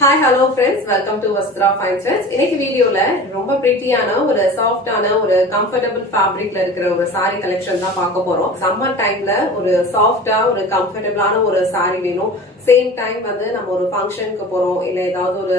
Hi hello friends, welcome to Vastra fine sense. இன்னைக்கு வீடியோல ரொம்ப பிரிட்டியான ஒரு சாஃப்டான ஒரு கம்ஃபர்டபிள் ஃபேப்ரிக்ல இருக்கிற ஒரு சாரி கலெக்ஷன் தான் பார்க்க போறோம். சம்மர் டைம்ல ஒரு சாஃப்டா ஒரு கம்ஃபர்டபிளான ஒரு சாரி வேணும். சேம் டைம் வந்து நம்ம ஒரு ஃபங்க்ஷனுக்கு போறோம், இல்ல ஏதாவது ஒரு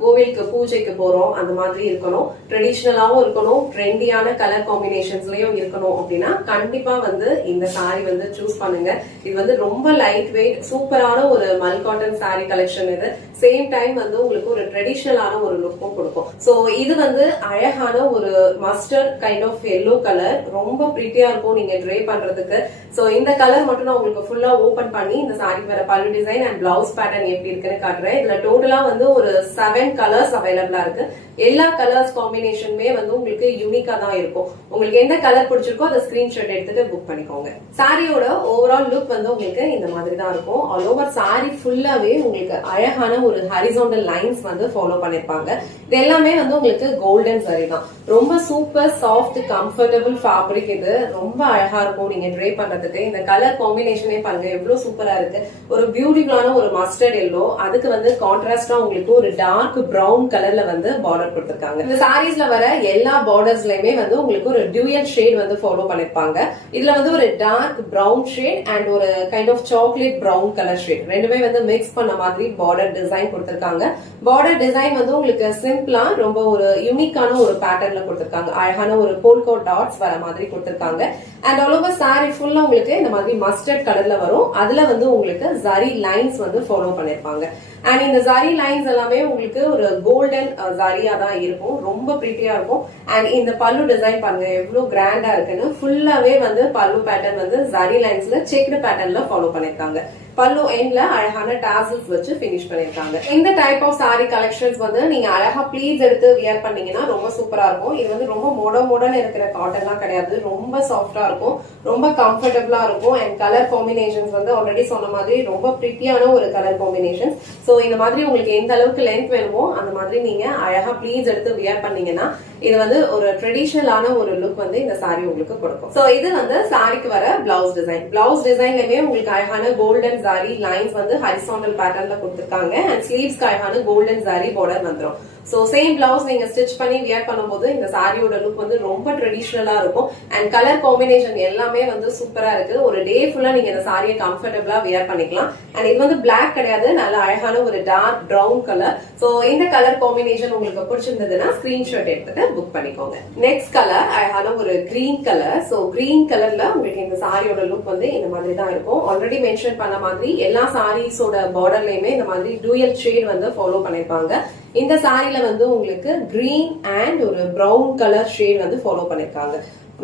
கோவிலுக்கு பூஜைக்கு போறோம், அந்த மாதிரி இருக்கணும். ட்ரெடிஷ்னலாவும் இருக்கணும், ட்ரெண்டியான கலர் காம்பினேஷன்ஸ்லயும் இருக்கணும் அப்படின்னா கண்டிப்பா வந்து இந்த சாரி வந்து சூஸ் பண்ணுங்க. இது வந்து ரொம்ப லைட் வெயிட் சூப்பரான ஒரு மல் காட்டன் சாரி கலெக்ஷன். இது சேம் டைம் வந்து உங்களுக்கு ஒரு ட்ரெடிஷ்னலான ஒரு லுக்கும் கொடுக்கும். சோ இது வந்து அழகான ஒரு mustard kind of yellow colour, ரொம்ப பிரிட்டியா இருக்கும் நீங்க ட்ரே பண்றதுக்கு. சோ இந்த கலர் மட்டும் நான் உங்களுக்கு ஃபுல்லா ஓபன் பண்ணி இந்த சாரி வர பல்லு டிசைன் அண்ட் பிளவுஸ் பேட்டர்ன் எப்படி இருக்குன்னு காட்டுறேன். இதுல டோட்டலா வந்து ஒரு 7 கலர்ஸ் அவைலபிளா இருக்கு. எல்லா கலர்ஸ் காம்பினேஷனுமே வந்து உங்களுக்கு யூனிக்கா தான் இருக்கும். உங்களுக்கு எந்த கலர் பிடிச்சிருக்கோ அதை ஸ்கிரீன்ஷாட் எடுத்துட்டு புக் பண்ணிக்கோங்க. சாரியோட ஓவரால் லுக் வந்து உங்களுக்கு இந்த மாதிரி தான் இருக்கும். ஆல் ஓவர் சாரி ஃபுல்லாவே உங்களுக்கு அழகான ஒரு ஹரிசாண்டல் லைன்ஸ் வந்து ஃபாலோ பண்ணிருப்பாங்க. இது எல்லாமே வந்து உங்களுக்கு கோல்டன் சாரி தான். ரொம்ப சூப்பர் சாஃப்ட் கம்ஃபர்டபிள் ஃபேப்ரிக். இது ரொம்ப அழகா இருக்கும் நீங்க ட்ரை பண்றதுக்கு. இந்த கலர் காம்பினேஷனே பாருங்க எவ்வளவு சூப்பரா இருக்கு. ஒரு பியூட்டிஃபுல்லான ஒரு மஸ்டர்ட் எல்லோ, அதுக்கு வந்து கான்ட்ராஸ்டா உங்களுக்கு ஒரு டார்க் பிரவுன் கலர்ல வந்து பார்டர் கொடுத்திருக்காங்க. இந்த சாரீஸ்ல வர எல்லா பார்டர்ஸ்லயுமே வந்து உங்களுக்கு ஒரு டியூயல் ஷேட் வந்து ஃபாலோ பண்ணிருப்பாங்க. இதுல வந்து ஒரு டார்க் பிரவுன் ஷேட் அண்ட் ஒரு kind of chocolate brown colour shade ரெண்டுமே வந்து மிக்ஸ் பண்ண மாதிரி பார்டர் டிசைன் கொடுத்திருக்காங்க. பார்டர் டிசைன் வந்து உங்களுக்கு சிம்பிளா ரொம்ப ஒரு யூனிக்கான ஒரு பேட்டர்ன்ல கொடுத்திருக்காங்க. அழகான ஒரு போல்கோ டாட்ஸ் வர மாதிரி கொடுத்திருக்காங்க. அண்ட் ஆல் ஓவர் சாரி ஃபுல்லா உங்களுக்கு இந்த மாதிரி மஸ்டர்ட் கலர்ல வரும். அதுல வந்து உங்களுக்கு ஜரி லைன்ஸ் வந்து ஃபாலோ பண்ணிருப்பாங்க. அண்ட் இந்த ஜரி லைன்ஸ் எல்லாமே உங்களுக்கு ஒரு கோல்டன் ஜரியா தான் இருக்கும். ரொம்ப பிரிட்டியா இருக்கும். அண்ட் இந்த பல்லு டிசைன் பாருங்க எவ்வளவு கிராண்டா இருக்குன்னு. ஃபுல்லாவே வந்து பல்லு பேட்டர்ன் வந்து ஜரி லைன்ஸ்ல செக்டு பேட்டர்ன்ல ஃபாலோ பண்ணிருக்காங்க. பல்லு எண்ட்ல அழகான டாசல்ஸ் வச்சு பினிஷ் பண்ணிருக்காங்க. இந்த டைப் ஆஃப் சாரி கலெக்ஷன்ஸ் வந்து நீங்க அழகா ப்ளீட்ஸ் எடுத்து வியர் பண்ணீங்கன்னா ரொம்ப சூப்பரா இருக்கும். இது வந்து ரொம்ப மொடன்னு இருக்கிற காட்டன்லாம் கிடையாது. ரொம்ப சாஃப்டா இருக்கும், ரொம்ப கம்ஃபர்டபிளா இருக்கும். அண்ட் கலர் காம்பினேஷன்ஸ் வந்து ஆல்ரெடி சொன்ன மாதிரி ரொம்ப பிரிட்டியான ஒரு கலர் காம்பினேஷன்ஸ். சோ இந்த மாதிரி உங்களுக்கு எந்த அளவுக்கு லென்த் வேணுமோ அந்த மாதிரி நீங்க அழகா ப்ளீட்ஸ் எடுத்து வியர் பண்ணீங்கன்னா இது வந்து ஒரு ட்ரெடிஷனலான ஒரு லுக் வந்து இந்த சாரி உங்களுக்கு கொடுக்கும். சோ இது வந்து சாரிக்கு வர பிளவுஸ் டிசைன். பிளவுஸ் டிசைன்லயுமே உங்களுக்கு அழகான கோல்டன் சாரி லைன்ஸ் வந்து ஹரிசாண்டல் பேட்டர்ன்ல கொடுத்திருக்காங்க. அண்ட் ஸ்லீவ்ஸ்க்கு அழகான கோல்டன் சாரி பார்டர் வந்துரும். சோ சேம் பிளவுஸ் நீங்க ஸ்டிச் பண்ணி வியர் பண்ணும்போது இந்த சாரியோட லுக் வந்து ரொம்ப ட்ரெடிஷனலா இருக்கும். அண்ட் கலர் காம்பினேஷன் எல்லாமே வந்து சூப்பரா இருக்கு. ஒரு டே ஃபுல்லா நீங்க இந்த சாரியை கம்ஃபர்டபிளா வியர் பண்ணிக்கலாம். அண்ட் இது வந்து பிளாக் கிடையாது, நல்ல அழகான ஒரு டார்க் பிரவுன் கலர். சோ இந்த கலர் காம்பினேஷன் உங்களுக்கு பிடிச்சிருந்ததுன்னா ஸ்கிரீன்ஷாட் எடுத்துட்டு புக் பண்ணிக்கோங்க. நெக்ஸ்ட் கலர் அழகான ஒரு கிரீன் கலர். சோ கிரீன் கலர்ல உங்களுக்கு இந்த சாரியோட லுக் வந்து இந்த மாதிரி தான் இருக்கும். ஆல்ரெடி மென்ஷன் பண்ண மாதிரி எல்லா சாரீஸோட பார்டர்லயுமே இந்த மாதிரி டூயல் ஷேட் வந்து ஃபாலோ பண்ணிருப்பாங்க. இந்த சாரில வந்து உங்களுக்கு கிரீன் அண்ட் ஒரு பிரவுன் கலர் ஷேட் வந்து ஃபாலோ பண்ணிருக்காங்க.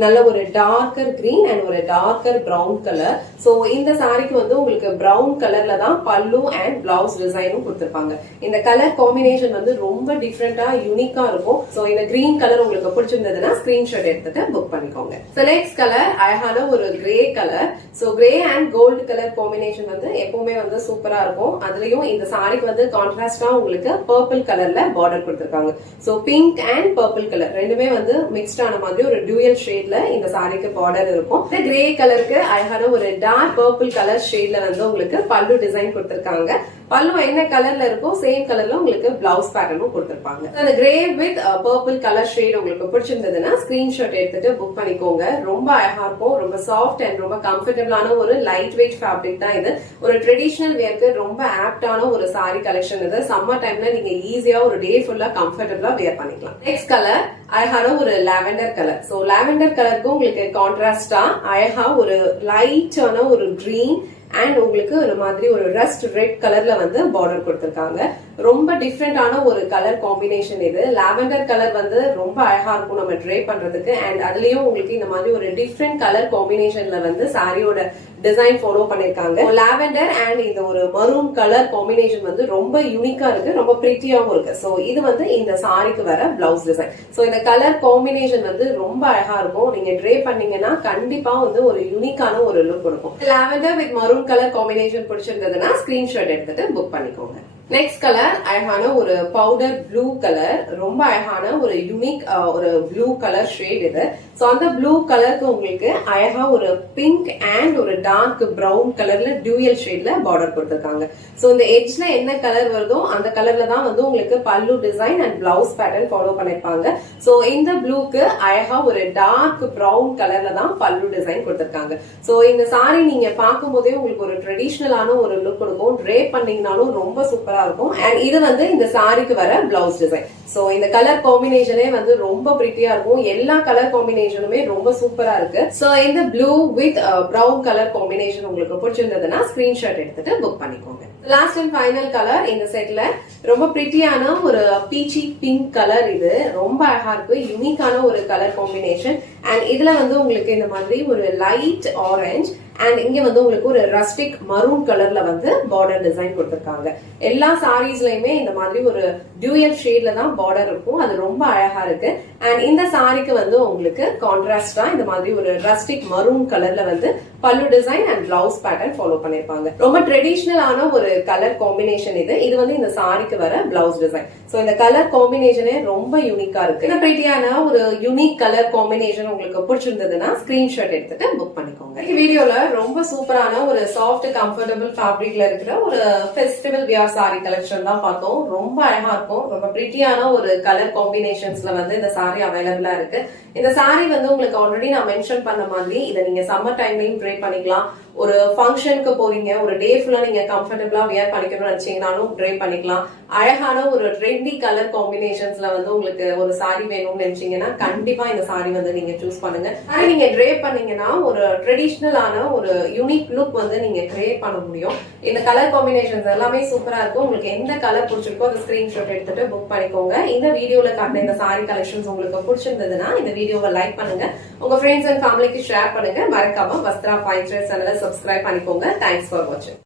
நல்ல ஒரு டார்க்கர் கிரீன் அண்ட் ஒரு டார்க்கர் பிரவுன் கலர். சோ இந்த சாரிக்கு வந்து உங்களுக்கு பிரவுன் கலர்ல தான் பல்லு அண்ட் பிளவுஸ் டிசைனும் கொடுத்திருப்பாங்க. இந்த கலர் காம்பினேஷன் வந்து ரொம்ப டிஃப்ரெண்டா யூனிக்கா இருக்கும். சோ இந்த கிரீன் கலர் உங்களுக்கு பிடிச்சிருந்ததுன்னா ஸ்கிரீன்ஷாட் எடுத்துட்டு புக் பண்ணிக்கோங்க. சோ நெக்ஸ்ட் கலர் அழகான ஒரு grey colour. So grey and gold colour combination வந்து எப்பவுமே வந்து சூப்பரா இருக்கும். அதுலயும் இந்த சாரிக்கு வந்து கான்ட்ராஸ்டா உங்களுக்கு பர்பிள் கலர்ல பார்டர் கொடுத்திருக்காங்க. So pink and purple colour ரெண்டுமே வந்து மிக்ஸ்ட் ஆன மாதிரி ஒரு டியூயல் ஷேட் இந்த சாரிக்கு பார்டர் இருக்கும். இந்த கிரே கலருக்கு அழகான ஒரு டார்க் பர்பிள் கலர் ஷேட்ல வந்து உங்களுக்கு பல்லு டிசைன் கொடுத்திருக்காங்க. பல்லு என்ன கலர்ல இருக்கோ சேம் கலர்ல உங்களுக்கு பிளவுஸ் பேட்டர்னும் கொடுத்திருப்பாங்க. அந்த grey with purple colour shade உங்களுக்கு பிடிச்சிருந்ததுன்னா ஸ்கிரீன்ஷாட் எடுத்துட்டு புக் பண்ணிக்கோங்க. ரொம்ப அழகா இருக்கும், ரொம்ப சாஃப்ட் அண்ட் ரொம்ப கம்ஃபர்டபிளான ஒரு லைட் வெயிட் ஃபேப்ரிக் தான் இது. ஒரு ட்ரெடிஷனல் வேர்க்கு ரொம்ப ஆப்டான ஒரு சாரி கலெக்ஷன் இது. சம்மர் டைம்ல நீங்க ஈஸியா ஒரு டே ஃபுல்லா கம்ஃபர்டபிளா வேர் பண்ணிக்கலாம். நெக்ஸ்ட் கலர் அழகான ஒரு லாவெண்டர் கலர். சோ லாவெண்டர் கலருக்கு உங்களுக்கு கான்ட்ராஸ்டா அழகா ஒரு லைட்டான ஒரு கிரீன் அண்ட் உங்களுக்கு ஒரு மாதிரி ஒரு ரஸ்ட் ரெட் கலர்ல வந்து பார்டர் கொடுத்திருக்காங்க. ரொம்ப டிஃப்ரெண்டான ஒரு கலர் காம்பினேஷன் இது. லாவெண்டர் கலர் வந்து ரொம்ப அழகா இருக்கும் நம்ம ட்ரை பண்றதுக்கு. அண்ட் அதுலயும் உங்களுக்கு இந்த மாதிரி ஒரு டிஃப்ரெண்ட் கலர் காம்பினேஷன்ல வந்து சாரியோட டிசைன் ஃபாலோ பண்ணிருக்காங்க. லாவெண்டர் அண்ட் இந்த ஒரு மரூன் கலர் காம்பினேஷன் வந்து ரொம்ப யூனிக்கா இருக்கு, ரொம்ப பிரிட்டியாவும் இருக்கு. சோ இது வந்து இந்த சாரிக்கு வர பிளவுஸ் டிசைன். சோ இந்த கலர் காம்பினேஷன் வந்து ரொம்ப அழகா இருக்கும். நீங்க ட்ரை பண்ணீங்கன்னா கண்டிப்பா வந்து ஒரு யூனிக்கான ஒரு லுக் கொடுக்கும். Lavender with maroon colour combination பிடிச்சிருந்ததுன்னா ஸ்கிரீன்ஷாட் எடுத்துட்டு புக் பண்ணிக்கோங்க. நெக்ஸ்ட் கலர் அழகான ஒரு பவுடர் ப்ளூ கலர், ரொம்ப அழகான ஒரு யூனிக் ஒரு ப்ளூ கலர் ஷேட் இது. சோ அந்த ப்ளூ கலருக்கு உங்களுக்கு அழகா ஒரு பிங்க் அண்ட் ஒரு டார்க் பிரவுன் கலர்ல டியூயல் ஷேட்ல பார்டர் கொடுத்திருக்காங்க. சோ இந்த எட்ஜ்ல என்ன கலர் வருதோ அந்த கலர்ல தான் வந்து உங்களுக்கு பல்லு design and blouse pattern follow பண்ணிருப்பாங்க. சோ இந்த ப்ளூக்கு அழகா ஒரு டார்க் பிரவுன் கலர்ல தான் பல்லு டிசைன் கொடுத்திருக்காங்க. சோ இந்த சாரி நீங்க பார்க்கும் போதே உங்களுக்கு ஒரு ட்ரெடிஷனலான ஒரு லுக் கொடுக்கும். ட்ரேப் பண்ணீங்கனாலும் ரொம்ப சூப்பரா இருக்கும். அண்ட் இது வந்து இந்த சாரிக்கு வர பிளவுஸ் டிசைன். சோ இந்த கலர் காம்பினேஷனே வந்து ரொம்ப பிரிட்டியா இருக்கும். எல்லா கலர் காம்பினேஷனுமே ரொம்ப சூப்பரா இருக்கு. சோ இந்த blue with brown colour combination உங்களுக்கு பிடிச்சிருந்ததுன்னா ஸ்கிரீன்ஷாட் எடுத்துட்டு புக் பண்ணிக்கோங்க. லாஸ்ட் அண்ட் ஃபைனல் கலர் இந்த செட்ல ரொம்ப பிரிட்டியான ஒரு பீச்சி பிங்க் கலர். இது ரொம்ப அழகா இருக்கு. யூனிக்கான ஒரு கலர் காம்பினேஷன். அண்ட் இதுல வந்து உங்களுக்கு இந்த மாதிரி ஒரு லைட் ஆரஞ்ச் அண்ட் இங்க வந்து உங்களுக்கு ஒரு ரஸ்டிக் மரூன் கலர்ல வந்து பார்டர் டிசைன் கொடுத்திருக்காங்க. எல்லா சாரீஸ்லயுமே இந்த மாதிரி ஒரு டியூயல் ஷேட்ல தான் பார்டர் இருக்கும். அது ரொம்ப அழகா இருக்கு. அண்ட் இந்த சாரிக்கு வந்து உங்களுக்கு கான்ட்ராஸ்டா இந்த மாதிரி ஒரு ரஸ்டிக் மரூன் கலர்ல வந்து பல்லு design and blouse pattern follow பண்ணிருப்பாங்க. ரொம்ப ட்ரெடிஷனலான ஒரு கலர் காம்பினேஷன் இது. இது வந்து இந்த சாரிக்கு வர பிளவுஸ் டிசைன். சோ இந்த கலர் காம்பினேஷனே ரொம்ப யூனிக்கா இருக்கு. இந்த பிரிட்டியான ஒரு யூனிக் கலர் காம்பினேஷன் உங்களுக்கு பிடிச்சிருந்ததுன்னா ஸ்கிரீன்ஷாட் எடுத்துட்டு புக் பண்ணிக்கோங்க. இந்த வீடியோல ரொம்ப சூப்பரான ஒரு சாஃப்ட் கம்ஃபர்டபிள் ஃபேப்ரிக்ல இருக்கிற ஒரு ஃபெஸ்டிவல் வியர் சாரி கலெக்ஷன் தான் பார்த்தோம். ரொம்ப அழகா இருக்கும். ரொம்ப பிரிட்டியான ஒரு கலர் காம்பினேஷன்ஸ்ல வந்து இந்த சாரி அவைலபிளா இருக்கு. இந்த சாரி வந்து உங்களுக்கு ஆல்ரெடி நான் மென்ஷன் பண்ண மாதிரி இதை நீங்க சம்மர் டைம்லயும் ட்ரை பண்ணிக்கலாம். ஒரு ஃபங்க்ஷனுக்கு போறீங்க, ஒரு டே ஃபுல்லா நீங்க கம்ஃபர்டபிளா வியர் பண்ணிக்கணும்னு நினைச்சீங்கன்னாலும் ட்ரை பண்ணிக்கலாம். அழகான ஒரு ட்ரெண்டி கலர் காம்பினேஷன்ஸ்ல வந்து உங்களுக்கு ஒரு சாரி வேணும்னு நினைச்சீங்கன்னா கண்டிப்பா இந்த சாரி வந்து நீங்க சூஸ் பண்ணுங்க. ஆனா நீங்க ட்ரே பண்ணீங்கன்னா ஒரு ட்ரெடிஷனலான ஒரு யூனிக் லுக் வந்து நீங்க கிரியேட் பண்ண முடியும். இந்த கலர் காம்பினேஷன்ஸ் எல்லாமே சூப்பரா இருக்கும். உங்களுக்கு எந்த கலர் பிடிச்சிருக்கோ அந்த ஸ்கிரீன்ஷாட் எடுத்துட்டு புக் பண்ணிக்கோங்க. இந்த வீடியோல காட்டின இந்த சாரி கலெக்ஷன்ஸ் உங்களுக்கு பிடிச்சிருந்ததுன்னா இந்த வீடியோவை லைக் பண்ணுங்க, உங்க ஃப்ரெண்ட்ஸ் அண்ட் ஃபேமிலிக்கு ஷேர் பண்ணுங்க. மறக்காம வஸ்த்ரா ஃபைன் ட்ரெண்ட்ஸ் சேனலை சப்ஸ்கிரைப் பண்ணிக்கோங்க. தேங்க்ஸ் ஃபார் வாட்சிங்.